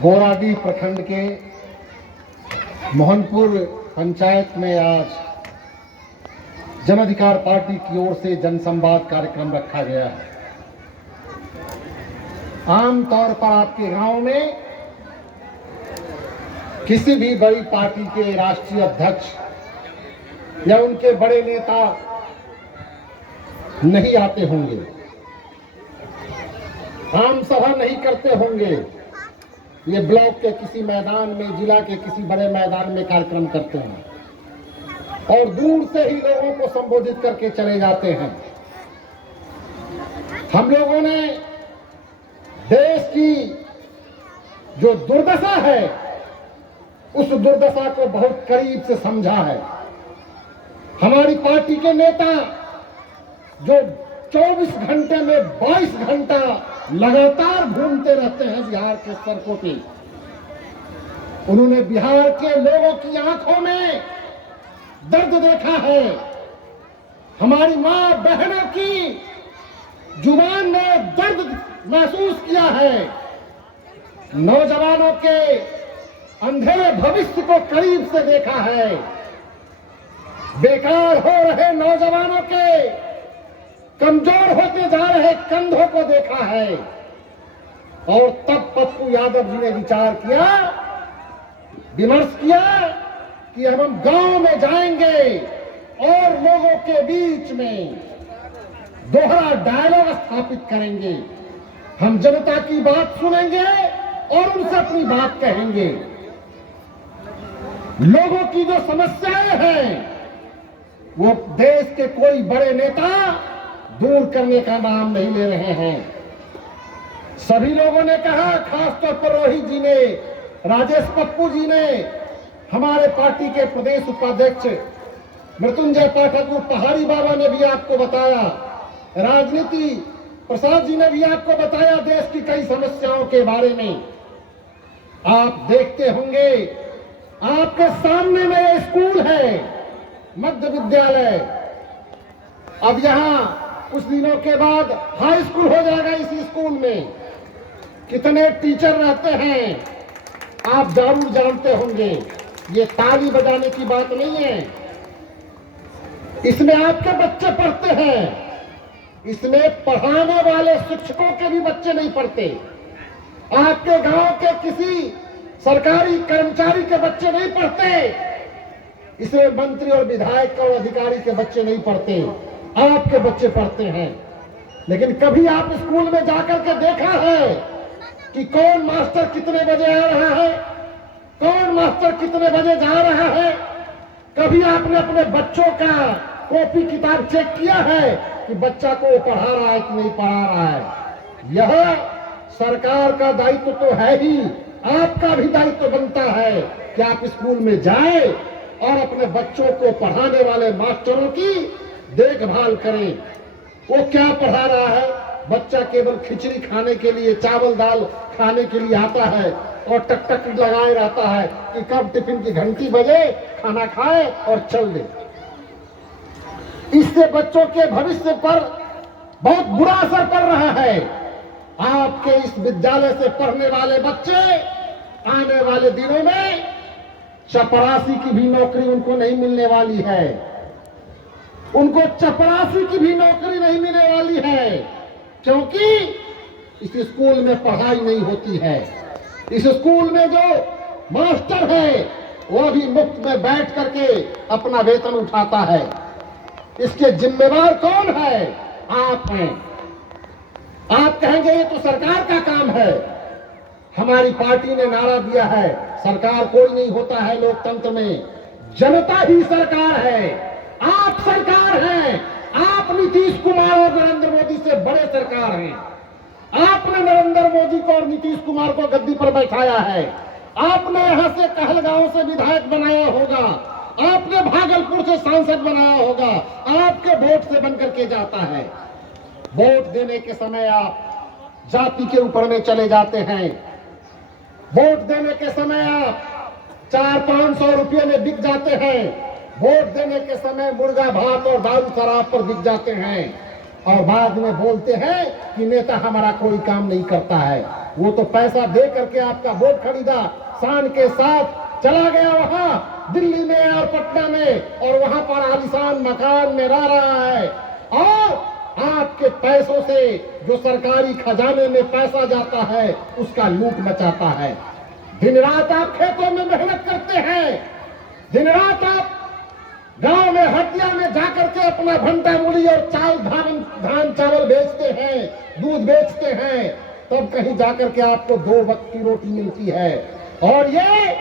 गोराडीह प्रखंड के मोहनपुर पंचायत में आज जन अधिकार पार्टी की ओर से जनसंवाद कार्यक्रम रखा गया है। आमतौर पर आपके गांव में किसी भी बड़ी पार्टी के राष्ट्रीय अध्यक्ष या उनके बड़े नेता नहीं आते होंगे, आम सभा नहीं करते होंगे। ये ब्लॉक के किसी मैदान में, जिला के किसी बड़े मैदान में कार्यक्रम करते हैं और दूर से ही लोगों को संबोधित करके चले जाते हैं। हम लोगों ने देश की जो दुर्दशा है उस दुर्दशा को बहुत करीब से समझा है। हमारी पार्टी के नेता जो 24 घंटे में 22 घंटा लगातार घूमते रहते हैं बिहार के सड़कों पे, उन्होंने बिहार के लोगों की आंखों में दर्द देखा है। हमारी मां बहनों की जुबान ने दर्द महसूस किया है। नौजवानों के अंधेरे भविष्य को करीब से देखा है। बेकार हो रहे नौजवानों के कमजोर होते जा रहे कंधों को देखा है। और तब पप्पू यादव जी ने विचार किया, विमर्श किया कि अब हम गांव में जाएंगे और लोगों के बीच में दोहरा डायलॉग स्थापित करेंगे। हम जनता की बात सुनेंगे और उनसे अपनी बात कहेंगे। लोगों की जो समस्याएं हैं वो देश के कोई बड़े नेता दूर करने का नाम नहीं ले रहे हैं। सभी लोगों ने कहा, खासतौर पर रोहित जी ने, राजेश पप्पू जी ने, हमारे पार्टी के प्रदेश उपाध्यक्ष मृत्युंजय पाठक पहाड़ी बाबा ने भी आपको बताया, राजनीति प्रसाद जी ने भी आपको बताया देश की कई समस्याओं के बारे में। आप देखते होंगे आपके सामने में स्कूल है, मध्य विद्यालय। अब यहां कुछ दिनों के बाद हाई स्कूल हो जाएगा। इसी स्कूल में कितने टीचर रहते हैं आप जरूर जानते होंगे। ये ताली बजाने की बात नहीं है, इसमें आपके बच्चे पढ़ते हैं। इसमें पढ़ाने वाले शिक्षकों के भी बच्चे नहीं पढ़ते। आपके गांव के किसी सरकारी कर्मचारी के बच्चे नहीं पढ़ते। इसमें मंत्री और विधायक और अधिकारी के बच्चे नहीं पढ़ते, आपके बच्चे पढ़ते हैं। लेकिन कभी आप स्कूल में जाकर के देखा है कि कौन मास्टर कितने बजे आ रहा है, कौन मास्टर कितने बजे जा रहा है? कभी आपने अपने बच्चों का कॉपी किताब चेक किया है कि बच्चा को वो पढ़ा रहा है कि नहीं पढ़ा रहा है? यह सरकार का दायित्व तो है ही, आपका भी दायित्व बनता है कि आप स्कूल में जाएं और अपने बच्चों को पढ़ाने वाले मास्टरों की देखभाल करें। वो क्या पढ़ा रहा है? बच्चा केवल खिचड़ी खाने के लिए, चावल दाल खाने के लिए आता है और टक टक लगाए रहता है कि कब टिफिन की घंटी बजे, खाना खाए और चल दे। इससे बच्चों के भविष्य पर बहुत बुरा असर पड़ रहा है। आपके इस विद्यालय से पढ़ने वाले बच्चे आने वाले दिनों में चपरासी की भी नौकरी उनको नहीं मिलने वाली है। उनको चपरासी की भी नौकरी नहीं मिलने वाली है, क्योंकि इस स्कूल में पढ़ाई नहीं होती है। इस स्कूल में जो मास्टर है वो भी मुफ्त में बैठ करके अपना वेतन उठाता है। इसके जिम्मेवार कौन है? आप हैं। आप कहेंगे ये तो सरकार का काम है। हमारी पार्टी ने नारा दिया है, सरकार कोई नहीं होता है लोकतंत्र में, जनता ही सरकार है। आप सरकार हैं। आप नीतीश कुमार और नरेंद्र मोदी से बड़े सरकार हैं। आपने नरेंद्र मोदी को और नीतीश कुमार को गद्दी पर बैठाया है। आपने यहां से कहलगांव से विधायक बनाया होगा, आपने भागलपुर से सांसद बनाया होगा, आपके वोट से बनकर के जाता है। वोट देने के समय आप जाति के ऊपर में चले जाते हैं। वोट देने के समय आप 400-500 रुपये में बिक जाते हैं। वोट देने के समय मुर्गा भात और दारू शराब पर बिक जाते हैं। और बाद में बोलते हैं कि नेता हमारा कोई काम नहीं करता है। वो तो पैसा दे करके आपका वोट खरीदा, शान के साथ चला गया वहां दिल्ली में और पटना में, और वहां पर आलीशान मकान में रह रहा है, और आपके पैसों से जो सरकारी खजाने में पैसा जाता है उसका लूट मचाता है। दिन रात आप खेतों में मेहनत करते हैं, दिन रात आप गांव में हटिया में जाकर के अपना भंटा मूली और धान चावल बेचते हैं, दूध बेचते हैं, तब कहीं जाकर के आपको 2 वक्त की रोटी मिलती है। और ये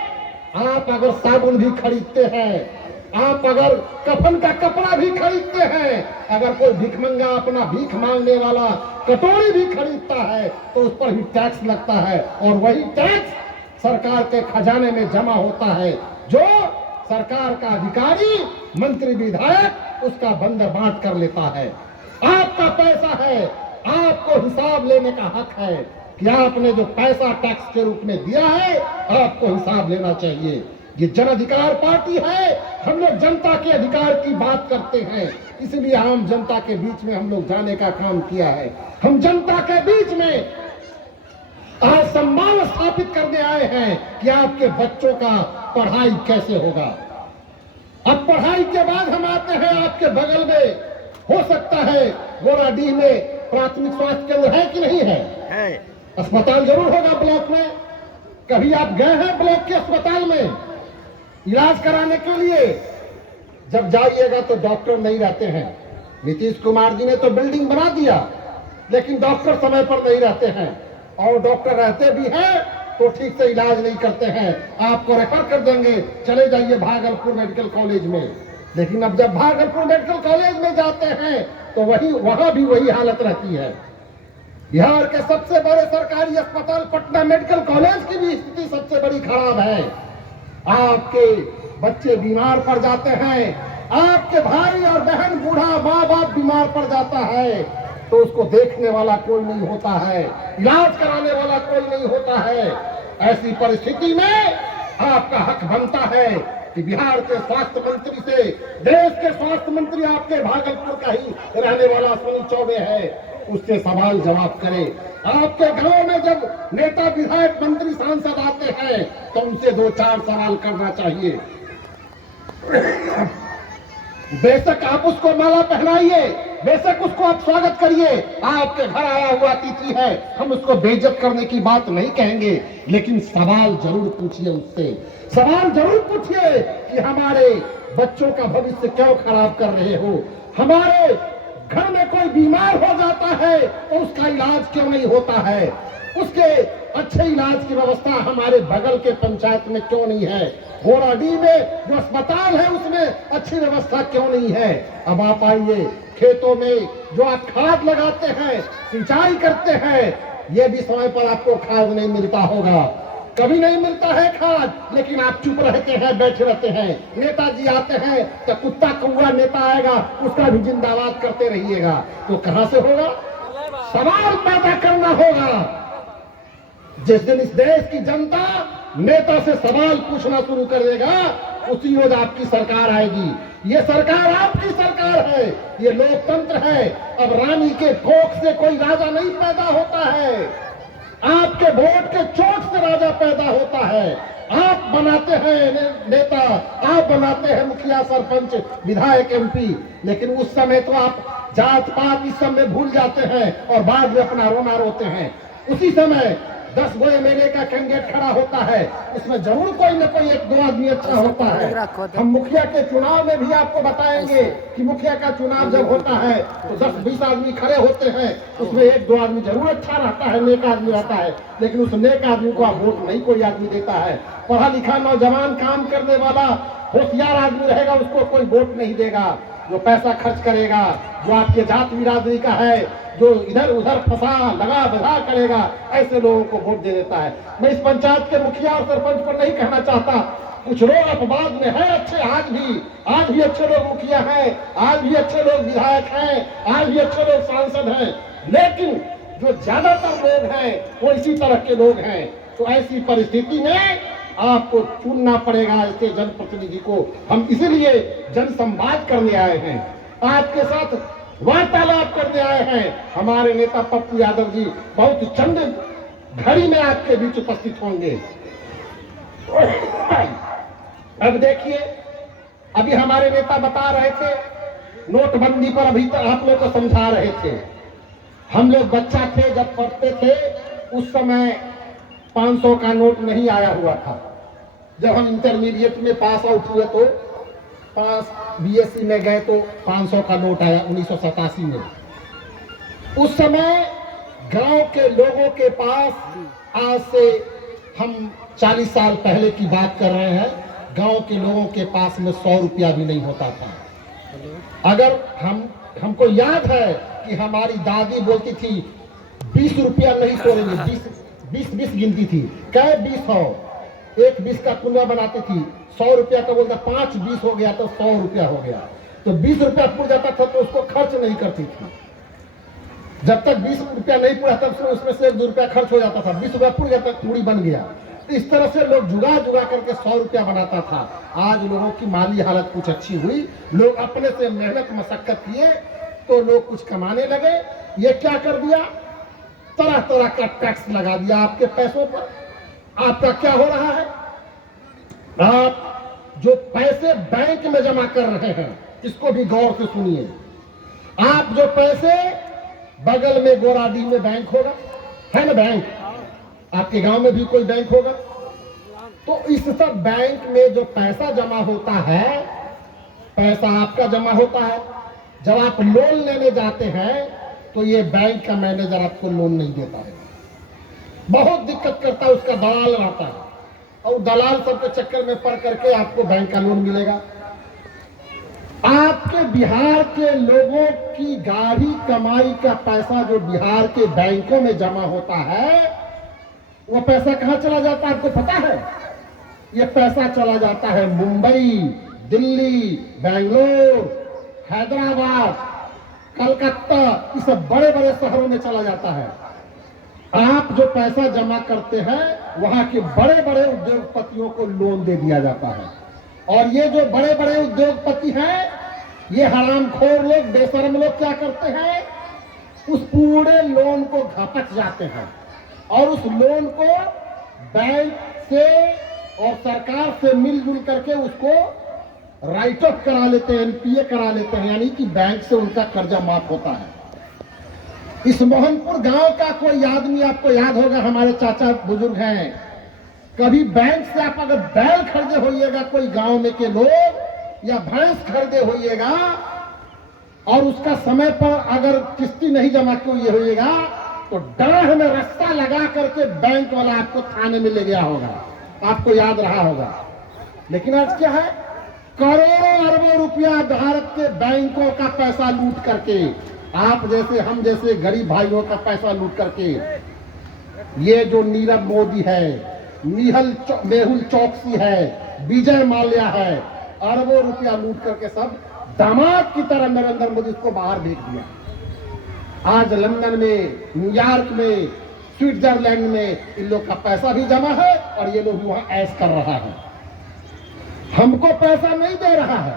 आप अगर साबुन भी खरीदते हैं, आप अगर कफन का कपड़ा भी खरीदते हैं, अगर कोई भिखमंगा अपना भीख मांगने वाला कटोरी भी खरीदता है तो उस पर भी टैक्स लगता है, और वही टैक्स सरकार के खजाने में जमा होता है, जो सरकार का अधिकारी मंत्री विधायक उसका बंदर बांट कर लेता है। आपका पैसा है, आपको हिसाब लेने का हक है कि आपने जो पैसा टैक्स के रूप में दिया है आपको हिसाब लेना चाहिए। ये जन अधिकार पार्टी है, हम लोग जनता के अधिकार की बात करते हैं, इसलिए आम जनता के बीच में हम लोग जाने का काम किया है। हम जनता के बीच में आज सम्मान स्थापित करने आए हैं कि आपके बच्चों का पढ़ाई कैसे होगा। अब पढ़ाई के बाद हम आते हैं आपके बगल में, हो सकता है गोराडीह में प्राथमिक स्वास्थ्य केंद्र है कि नहीं है? अस्पताल जरूर होगा ब्लॉक में। कभी आप गए हैं ब्लॉक के अस्पताल में इलाज कराने के लिए? जब जाइएगा तो डॉक्टर नहीं रहते हैं। नीतीश कुमार जी ने तो बिल्डिंग बना दिया, लेकिन डॉक्टर समय पर नहीं रहते हैं, और डॉक्टर रहते भी हैं तो ठीक से इलाज नहीं करते हैं, आपको रेफर कर देंगे, चले जाइए भागलपुर मेडिकल कॉलेज में। लेकिन अब जब भागलपुर मेडिकल कॉलेज में जाते हैं तो वहां भी वही हालत रहती है। बिहार के सबसे बड़े सरकारी अस्पताल पटना मेडिकल कॉलेज की भी स्थिति सबसे बड़ी खराब है। आपके बच्चे बीमार पड़ जाते हैं, आपके भाई और बहन, बूढ़ा माँ बाप बीमार पड़ जाता है तो उसको देखने वाला कोई नहीं होता है, इलाज कराने वाला कोई नहीं होता है। ऐसी परिस्थिति में आपका हक बनता है कि बिहार के स्वास्थ्य मंत्री से, देश के स्वास्थ्य मंत्री आपके भागलपुर का ही रहने वाला सुनील चौबे है, उससे सवाल जवाब करे। आपके गांव में जब नेता विधायक मंत्री सांसद आते हैं तो उनसे 2-4 सवाल करना चाहिए। बेशक आप उसको माला पहनाइए, बेशक उसको आप स्वागत करिए, आपके घर आया हुआ अतिथि है, हम उसको बेइज्जत करने की बात नहीं कहेंगे, लेकिन सवाल जरूर पूछिए उससे। सवाल जरूर पूछिए कि हमारे बच्चों का भविष्य क्यों खराब कर रहे हो, हमारे घर में कोई बीमार हो जाता है तो उसका इलाज क्यों नहीं होता है, उसके अच्छे इलाज की व्यवस्था हमारे बगल के पंचायत में क्यों नहीं है, गोराडीह में जो अस्पताल है उसमें अच्छी व्यवस्था क्यों नहीं है। अब आप आइए, खेतों में जो आप खाद लगाते हैं, सिंचाई करते हैं, ये भी समय पर आपको खाद नहीं मिलता होगा, कभी नहीं मिलता है खाद, लेकिन आप चुप रहते हैं, बैठे रहते हैं। नेताजी आते हैं तो कुत्ता कौवा नेता आएगा, उसका भी जिंदाबाद करते रहिएगा, तो कहां से होगा? सवाल पैदा करना होगा। जिस दिन इस देश की जनता नेता से सवाल पूछना शुरू कर देगा, उसी रोज आपकी सरकार आएगी। ये सरकार आपकी सरकार है, ये लोकतंत्र है। अब रानी के कोख से कोई राजा नहीं पैदा होता है, आपके वोट के चोट से राजा पैदा होता है। आप बनाते हैं नेता, आप बनाते हैं मुखिया, सरपंच, विधायक, एमपी, लेकिन उस समय तो आप जात पात इस समय भूल जाते हैं और बाद में अपना रोना रोते हैं। उसी समय 10 गो एमएलए का कैंडिडेट खड़ा होता है, उसमें जरूर कोई न कोई 1-2 आदमी अच्छा होता है। हम मुखिया के चुनाव में भी आपको बताएंगे कि मुखिया का चुनाव जब होता है तो 10-20 आदमी खड़े होते हैं, उसमें 1-2 आदमी जरूर अच्छा रहता है, नेक आदमी रहता है, लेकिन उस नेक आदमी को आप वोट नहीं कोई आदमी देता है। पढ़ा लिखा नौजवान काम करने वाला होशियार आदमी रहेगा, उसको कोई वोट नहीं देगा। जो पैसा खर्च करेगा, जो आपके जात बिरादरी का है, जो इधर उधर फंसा लगा बधा करेगा, ऐसे लोगों को वोट दे देता है। मैं इस पंचायत के मुखिया और सरपंच पर नहीं कहना चाहता, कुछ लोग अपवाद में हैं अच्छे, आज भी अच्छे लोग मुखिया हैं, आज भी अच्छे लोग विधायक हैं, आज भी अच्छे लोग सांसद हैं, लेकिन जो ज्यादातर लोग हैं वो इसी तरह के लोग हैं। तो ऐसी परिस्थिति में आपको चुनना पड़ेगा ऐसे जनप्रतिनिधि को। हम इसीलिए जनसंवाद करने आए हैं, आपके साथ वार्तालाप करने आए हैं हमारे नेता पप्पू यादव जी। बहुत चंद घड़ी में आपके बीच उपस्थित होंगे। अब देखिए, अभी हमारे नेता बता रहे थे नोटबंदी पर, अभी तक आप लोग को समझा रहे थे। हम लोग बच्चा थे जब पढ़ते थे, उस समय 500 का नोट नहीं आया हुआ था। जब हम इंटरमीडिएट में पास आउट हुए तो बीएससी में गए तो 500 का नोट आया 1987 में। उस समय गांव के लोगों के पास, आज से हम 40 साल पहले की बात कर रहे हैं, गांव के लोगों के पास में 100 रुपया भी नहीं होता था। अगर हमको याद है कि हमारी दादी बोलती थी 20 रुपया नहीं छोड़ेंगे, 20 गिनती थी, कै 20 हो, एक 20 का कुंडा बनाती थी, 100 रुपया का बोलता 5 20 हो गया तो 100 रुपया हो गया। तो 20 रुपया पूर जाता था तो उसको खर्च नहीं करती थी। जब तक 20 रुपया नहीं पूरा तब उसमें से 1-2 रुपया खर्च हो जाता था। 20 रुपया पूर गया तक पूरी बन गया। इस तरह से लोग जुगा जुगा करके 100 रुपया बनाता था। आज लोगों की माली हालत कुछ अच्छी हुई, लोग अपने से मेहनत मशक्कत किए तो लोग कुछ कमाने लगे। ये क्या कर दिया, तरह तरह का टैक्स लगा दिया आपके पैसों पर। आपका क्या हो रहा है, आप जो पैसे बैंक में जमा कर रहे हैं, इसको भी गौर से सुनिए। आप जो पैसे, बगल में गोराडी में बैंक होगा, है ना बैंक, आपके गांव में भी कोई बैंक होगा, तो इस सब बैंक में जो पैसा जमा होता है, पैसा आपका जमा होता है। जब आप लोन लेने जाते हैं तो ये बैंक का मैनेजर आपको लोन नहीं देता है, बहुत दिक्कत करता है, उसका दलाल रहता है, और दलाल सबके चक्कर में पड़ करके आपको बैंक का लोन मिलेगा। आपके बिहार के लोगों की गाढ़ी कमाई का पैसा जो बिहार के बैंकों में जमा होता है, वो पैसा कहां चला जाता है आपको पता है? ये पैसा चला जाता है मुंबई, दिल्ली, बेंगलोर, हैदराबाद, कलकत्ता, इस सब बड़े बड़े शहरों में चला जाता है। आप जो पैसा जमा करते हैं वहां के बड़े बड़े उद्योगपतियों को लोन दे दिया जाता है, और ये जो बड़े बड़े उद्योगपति हैं, ये हरामखोर लोग, बेशरम लोग क्या करते हैं, उस पूरे लोन को घपट जाते हैं और उस लोन को बैंक से और सरकार से मिलजुल करके उसको राइट ऑफ करा लेते हैं, एनपीए करा लेते हैं, यानी कि बैंक से उनका कर्जा माफ होता है। इस मोहनपुर गांव का कोई आदमी, आपको याद होगा, हमारे चाचा बुजुर्ग हैं, कभी बैंक से आप अगर बैल खरीदे होइएगा कोई गांव में के लोग, या भैंस खरीदे होइएगा, और उसका समय पर अगर किस्ती नहीं जमा किए होइएगा तो डाढ़ में रास्ता लगा करके बैंक वाला आपको थाने में ले गया होगा, आपको याद रहा होगा। लेकिन आज क्या है, करोड़ों अरबों रुपया भारत के बैंकों का पैसा लूट करके, आप जैसे हम जैसे गरीब भाइयों का पैसा लूट करके, ये जो नीरव मोदी है, मेहुल चौकसी है, विजय माल्या है, अरबों रुपया लूट करके सब दामाद की तरह नरेंद्र मोदी को बाहर भेज दिया। आज लंदन में, न्यूयॉर्क में, स्विट्जरलैंड में इन लोग का पैसा भी जमा है और ये लोग वहां ऐश कर रहा है। हमको पैसा नहीं दे रहा है,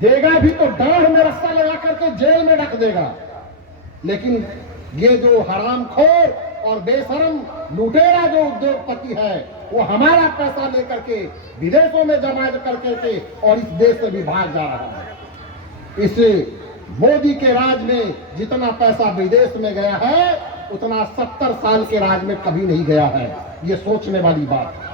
देगा भी तो डाढ़ में रस्सा लगा करके जेल में रख देगा। लेकिन ये जो हरामखोर और बेशरम लुटेरा जो उद्योगपति है, वो हमारा पैसा लेकर के विदेशों में जमा करके के और इस देश से भी भाग जा रहा है। इस मोदी के राज में जितना पैसा विदेश में गया है, उतना 70 साल के राज में कभी नहीं गया है। ये सोचने वाली बात है।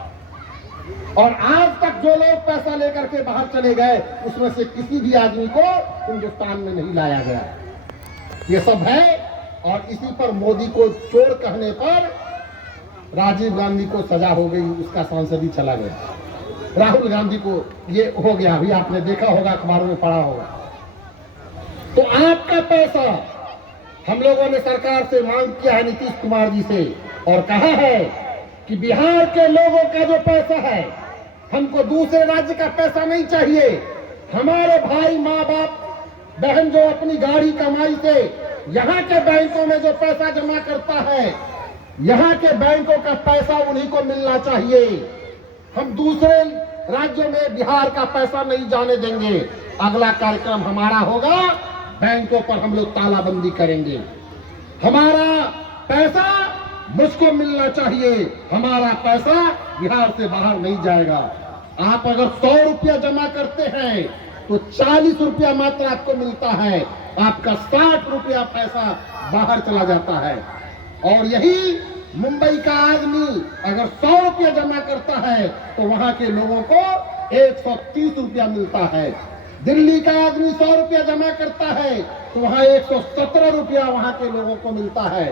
और आज तक जो लोग पैसा लेकर के बाहर चले गए, उसमें से किसी भी आदमी को हिंदुस्तान में नहीं लाया गया। ये सब है, और इसी पर मोदी को चोर कहने पर राजीव गांधी को सजा हो गई, उसका सांसद चला गया। राहुल गांधी को ये हो गया, अभी आपने देखा होगा, अखबारों में पढ़ा होगा। तो आपका पैसा हम लोगों ने सरकार से मांग किया है, नीतीश कुमार जी से, और कहा है कि बिहार के लोगों का जो पैसा है, हमको दूसरे राज्य का पैसा नहीं चाहिए। हमारे भाई, माँ बाप, बहन जो अपनी गाड़ी कमाई से यहाँ के बैंकों में जो पैसा जमा करता है, यहाँ के बैंकों का पैसा उन्हीं को मिलना चाहिए। हम दूसरे राज्यों में बिहार का पैसा नहीं जाने देंगे। अगला कार्यक्रम हमारा होगा बैंकों पर हम लोग तालाबंदी करेंगे। हमारा पैसा मुझको मिलना चाहिए, हमारा पैसा बिहार से बाहर नहीं जाएगा। आप अगर 100 रुपया जमा करते हैं तो 40 रुपया मात्र आपको मिलता है, आपका 60 रुपया पैसा बाहर चला जाता है। और यही मुंबई का आदमी अगर 100 रुपया जमा करता है तो वहां के लोगों को 130 रुपया मिलता है। दिल्ली का आदमी 100 रुपया जमा करता है तो वहां 117 रुपया वहां के लोगों को मिलता है।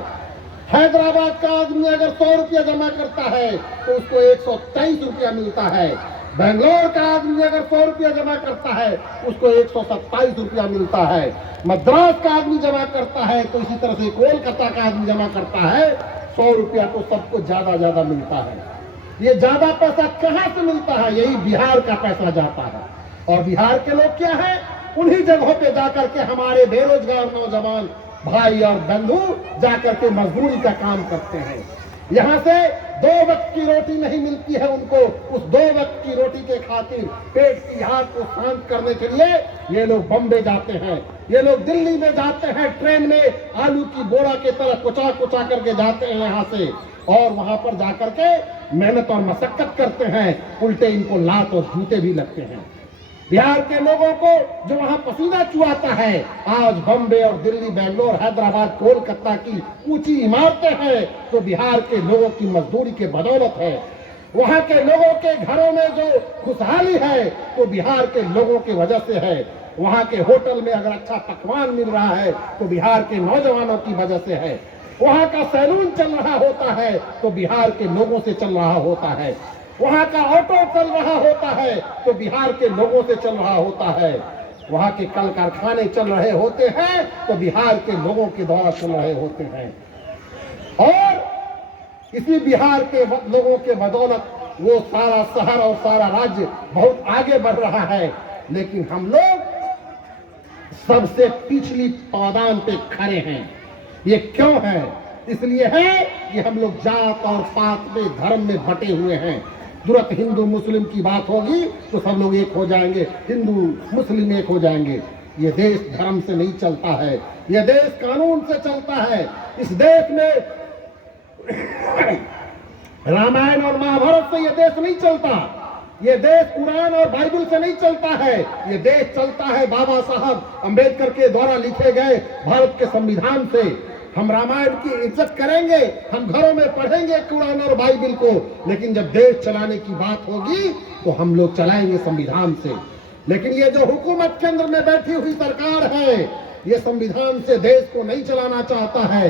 हैदराबाद का आदमी अगर 100 रुपया जमा करता है तो उसको 123 रुपया मिलता है। बेंगलोर का आदमी अगर 100 रुपया जमा करता है उसको 127 रुपया मिलता है। मद्रास का आदमी जमा करता है तो इसी तरह से कोलकाता का आदमी जमा करता है 100 रुपया, तो सबको ज्यादा मिलता है। ये ज्यादा पैसा कहां से मिलता है? यही बिहार का पैसा जाता है। और बिहार के लोग क्या है, उन्हीं जगहों पे जाकर के हमारे बेरोजगार नौजवान भाई और बंधु जाकर के मजदूरी का काम करते हैं। यहाँ से 2 वक्त की रोटी नहीं मिलती है उनको, उस 2 वक्त की रोटी के खातिर पेट की आग को शांत करने के लिए ये लोग बम्बे जाते हैं, ये लोग दिल्ली में जाते हैं, ट्रेन में आलू की बोरा के तरह कुचा करके जाते हैं यहाँ से, और वहां पर जाकर के मेहनत और मशक्कत करते हैं। उल्टे इनको लात और जूते भी लगते हैं। बिहार के लोगों को जो वहां पसीना चुआता है, आज बम्बे और दिल्ली, बेंगलोर, हैदराबाद, कोलकाता की ऊंची इमारतें हैं तो बिहार के लोगों की मजदूरी के बदौलत है। वहां के लोगों के घरों में जो खुशहाली है तो बिहार के लोगों की वजह से है। वहां के होटल में अगर अच्छा पकवान मिल रहा है तो बिहार के नौजवानों की वजह से है। वहां का सैलून चल रहा होता है तो बिहार के लोगों से चल रहा होता है। वहां का ऑटो चल रहा होता है तो बिहार के लोगों से चल रहा होता है। वहां के कल कारखाने चल रहे होते हैं तो बिहार के लोगों के द्वारा चल रहे होते हैं। और इसी बिहार के लोगों के बदौलत वो सारा शहर और सारा राज्य बहुत आगे बढ़ रहा है। लेकिन हम लोग सबसे पिछली पायदान पे खड़े हैं। ये क्यों है? इसलिए है कि हम लोग जात और पात में, धर्म में बटे हुए हैं। तुरंत हिंदू मुस्लिम की बात होगी तो सब लोग एक हो जाएंगे, हिंदू मुस्लिम एक हो जाएंगे। ये देश धर्म से नहीं चलता है, ये देश कानून से चलता है। इस देश में रामायण और महाभारत से ये देश नहीं चलता, ये देश कुरान और बाइबल से नहीं चलता है। ये देश चलता है बाबा साहब अंबेडकर के द्वारा लिखे गए भारत के संविधान से। हम रामायण की इज्जत करेंगे, हम घरों में पढ़ेंगे कुरान और बाइबल को, लेकिन जब देश चलाने की बात होगी तो हम लोग चलाएंगे संविधान से। लेकिन ये जो हुकूमत केंद्र में बैठी हुई सरकार है, ये संविधान से देश को नहीं चलाना चाहता है।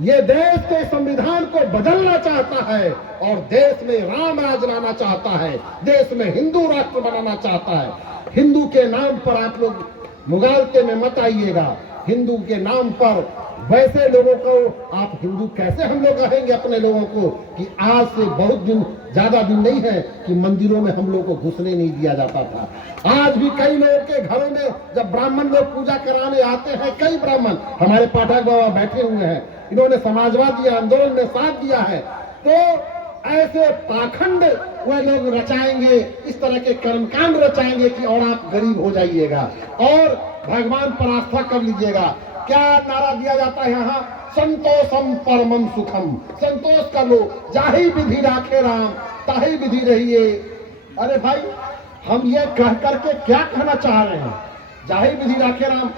ये देश के संविधान को बदलना चाहता है और देश में राम राज लाना चाहता है, देश में हिंदू राष्ट्र बनाना चाहता है। हिंदू के नाम पर आप लोग मुगालते में मत आइएगा। हिंदू के नाम पर वैसे लोगों को आप हिंदू कैसे हम लोग कहेंगे अपने लोगों को कि आज से बहुत दिन, ज्यादा दिन नहीं है कि मंदिरों में हम लोग को घुसने नहीं दिया जाता था। आज भी कई लोगों के घरों में जब ब्राह्मण लोग पूजा कराने आते हैं, कई ब्राह्मण हमारे पाठक बाबा बैठे हुए हैं, इन्होंने समाजवादी आंदोलन में साथ दिया है, तो ऐसे पाखंड वह लोग रचाएंगे, इस तरह के कर्मकांड रचाएंगे कि और आप गरीब हो जाइएगा और भगवान पर आस्था कर लीजिएगा। क्या नारा दिया जाता है यहाँ? संतोषम परमम सुखम, संतोष कर लो, जाहि विधि राखे राम ताहि विधि रहिए। अरे भाई, हम ये कह करके क्या कहना चाह रहे हैं? जाहि विधि राखे राम,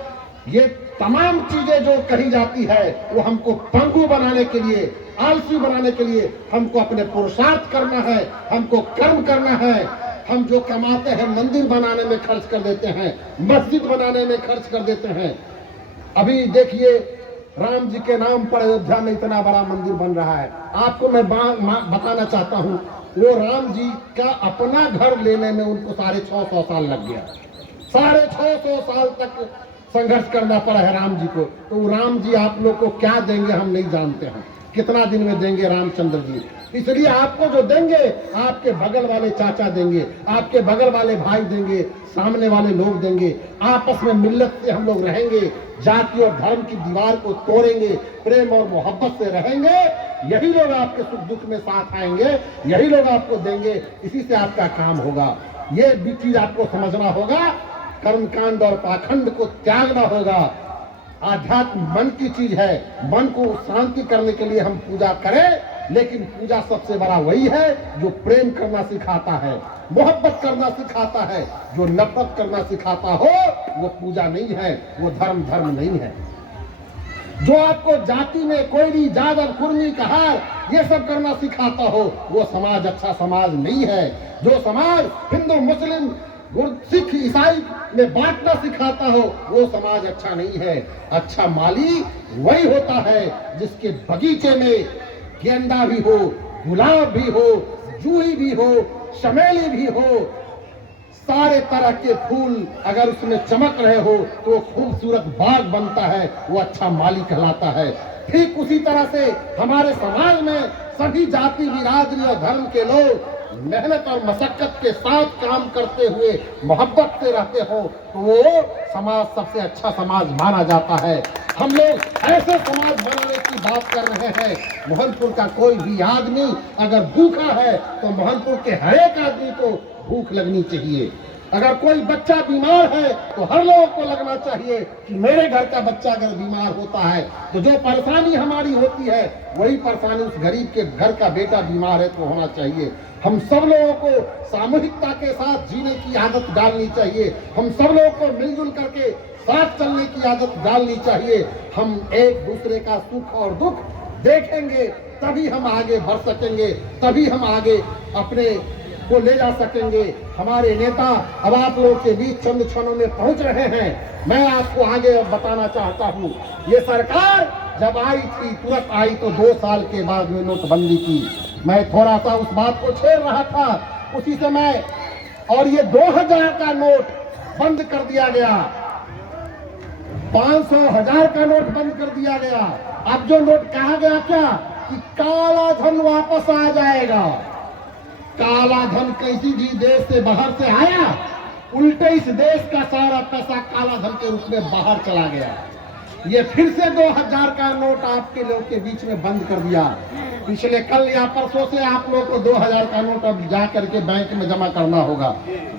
ये तमाम चीजें जो कही जाती है वो हमको पंगु बनाने के लिए, आलसी बनाने के लिए, हमको अपने पुरुषार्थ करना है, हमको कर्म करना है। हम जो कमाते हैं मंदिर बनाने में खर्च कर देते हैं, मस्जिद बनाने में खर्च कर देते हैं। अभी देखिए, राम जी के नाम पर अयोध्या में इतना बड़ा मंदिर बन रहा है। आपको मैं बताना चाहता हूँ, वो राम जी का अपना घर लेने में उनको 650 साल लग गया। 650 साल तक संघर्ष करना पड़ा है राम जी को। तो राम जी आप लोग को क्या देंगे हम नहीं जानते हैं, कितना दिन में देंगे रामचंद्र जी। इसलिए आपको जो देंगे आपके बगल वाले चाचा देंगे, आपके बगल वाले भाई देंगे, सामने वाले लोग देंगे। आपस में मिल्लत से हम लोग रहेंगे, जाति और धर्म की दीवार को तोड़ेंगे, प्रेम और मोहब्बत से रहेंगे। यही लोग आपके सुख दुख में साथ आएंगे, यही लोग आपको देंगे, इसी से आपका काम होगा। ये भी चीज आपको समझना होगा। कर्मकांड और पाखंड को त्यागना होगा। आध्यात्म मन की चीज है। मन को शांति करने के लिए हम पूजा करें, लेकिन पूजा सबसे बड़ा वही है जो प्रेम करना सिखाता है, मोहब्बत करना सिखाता है। जो नफरत करना सिखाता हो वो पूजा नहीं है, वो धर्म नहीं है। जो आपको जाति में कोयरी, जादर, कुर्मी, कहार ये सब करना सिखाता हो वो समाज अच्छा समाज नहीं है। जो समाज हिंदू, मुस्लिम, सिख, ईसाई में बांटना सिखाता हो वो समाज अच्छा नहीं है। अच्छा माली वही होता है जिसके बगीचे में गेंदा भी हो, गुलाब भी हो, जूही भी हो, चमेली भी हो, सारे तरह के फूल अगर उसमें चमक रहे हो तो वो खूबसूरत बाग बनता है, वो अच्छा माली कहलाता है। ठीक उसी तरह से हमारे समाज में सभी जाति, बिरादरी और धर्म के लोग मेहनत और मशक्कत के साथ काम करते हुए मोहब्बत से रहते हो तो वो समाज सबसे अच्छा समाज माना जाता है। हम लोग ऐसे समाज बनाने की बात कर रहे हैं। मोहनपुर का कोई भी आदमी अगर भूखा है तो मोहनपुर के हर एक आदमी को भूख लगनी चाहिए। अगर कोई बच्चा बीमार है तो हर लोगों को लगना चाहिए कि मेरे घर का बच्चा अगर बीमार होता है तो जो परेशानी हमारी होती है वही परेशानी उस गरीब के घर का बेटा बीमार है तो होना चाहिए। हम सब लोगों को सामूहिकता के साथ जीने की आदत डालनी चाहिए। हम सब लोगों को मिलजुल करके साथ चलने की आदत डालनी चाहिए। हम एक दूसरे का सुख और दुख देखेंगे तभी हम आगे बढ़ सकेंगे, तभी हम आगे अपने को ले जा सकेंगे। हमारे नेता अब आप लोगों के बीच चंद क्षणों में पहुंच रहे हैं। मैं आपको आगे बताना चाहता हूं, ये सरकार जब आई थी तुरंत आई तो 2 साल के बाद में नोटबंदी की। मैं थोड़ा सा उस बात को छेड़ रहा था उसी समय, और ये 2000 का नोट बंद कर दिया गया, 500, 1000 का नोट बंद कर दिया गया। अब जो नोट कहा गया क्या कि काला धन वापस आ जाएगा। काला धन किसी भी देश से बाहर से आया, उल्टे इस देश का सारा पैसा काला धन के रूप में बाहर चला गया। ये फिर से 2000 का नोट आपके लोगों के बीच में बंद कर दिया। पिछले कल या परसों से आप लोगों को 2000 का नोट अब जा करके बैंक में जमा करना होगा।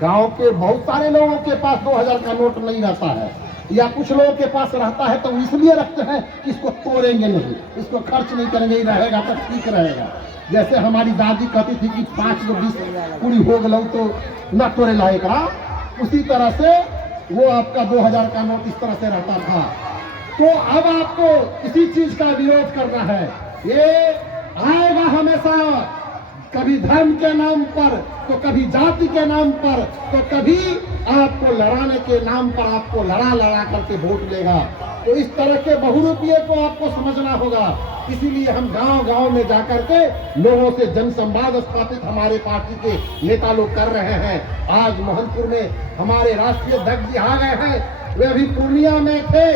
गांव के बहुत सारे लोगों के पास 2000 का नोट नहीं रहता है, या कुछ लोगों के पास रहता है तो इसलिए रखते हैं कि इसको तोड़ेंगे नहीं, इसको खर्च नहीं करेंगे, ही रहेगा तो ठीक रहेगा। जैसे हमारी दादी कहती थी कि 5 गो 20 पूरी हो गलो तो न तोड़े लाएगा, उसी तरह से वो आपका 2000 का नोट इस तरह से रहता था। तो अब आपको इसी चीज का विरोध करना है। ये आएगा हमेशा, कभी धर्म के नाम पर तो कभी जाति के नाम पर तो कभी आपको लड़ाने के नाम पर आपको लड़ा करके वोट लेगा। तो इस तरह के बहुरूपिये को आपको समझना होगा। इसीलिए हम गांव में जाकर के लोगों से जनसंवाद स्थापित हमारे पार्टी के नेता लोग कर रहे हैं। आज मोहनपुर में हमारे राष्ट्रीय अध्यक्ष जी आ गए हैं, वे अभी पूर्णिया में थे,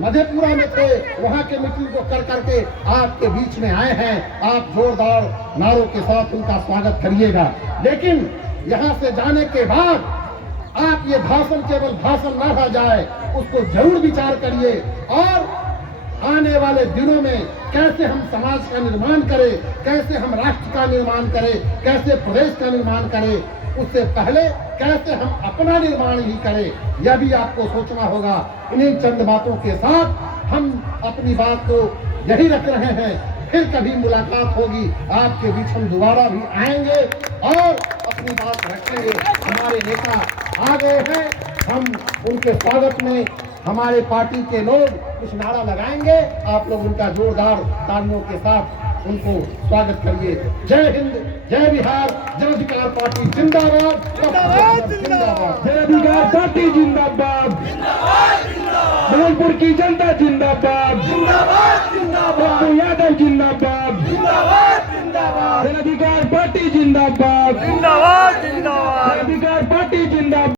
मधेपुरा में थे, वहां के मीटिंग को कर करके आपके बीच में आए हैं। आप जोरदार नारों के साथ उनका स्वागत करिएगा। लेकिन यहाँ से जाने के बाद आप ये भाषण केवल भाषण न रह जाए, उसको जरूर विचार करिए और आने वाले दिनों में कैसे हम समाज का निर्माण करें, कैसे हम राष्ट्र का निर्माण करें, कैसे प्रदेश का निर्माण करें, उससे पहले कैसे हम अपना निर्माण ही करें, यह भी आपको सोचना होगा। इन्हीं चंद बातों के साथ हम अपनी बात को यही रख रहे हैं। फिर कभी मुलाकात होगी, आपके बीच हम दोबारा भी आएंगे और अपनी बात रखेंगे। हमारे नेता आ गए हैं, हम उनके स्वागत में हमारे पार्टी के लोग कुछ नारा लगाएंगे, आप लोग उनका जोरदार तालियों के साथ उनको स्वागत करिए। जय हिंद, जय बिहार, जन अधिकार पार्टी जिंदाबाद, जिंदाबाद, जय अधिकार पार्टी जिंदाबाद, मोहनपुर की जनता जिंदाबाद, पप्पू यादव जिंदाबाद, जन अधिकार पार्टी जिंदाबाद, जन अधिकार पार्टी जिंदाबाद।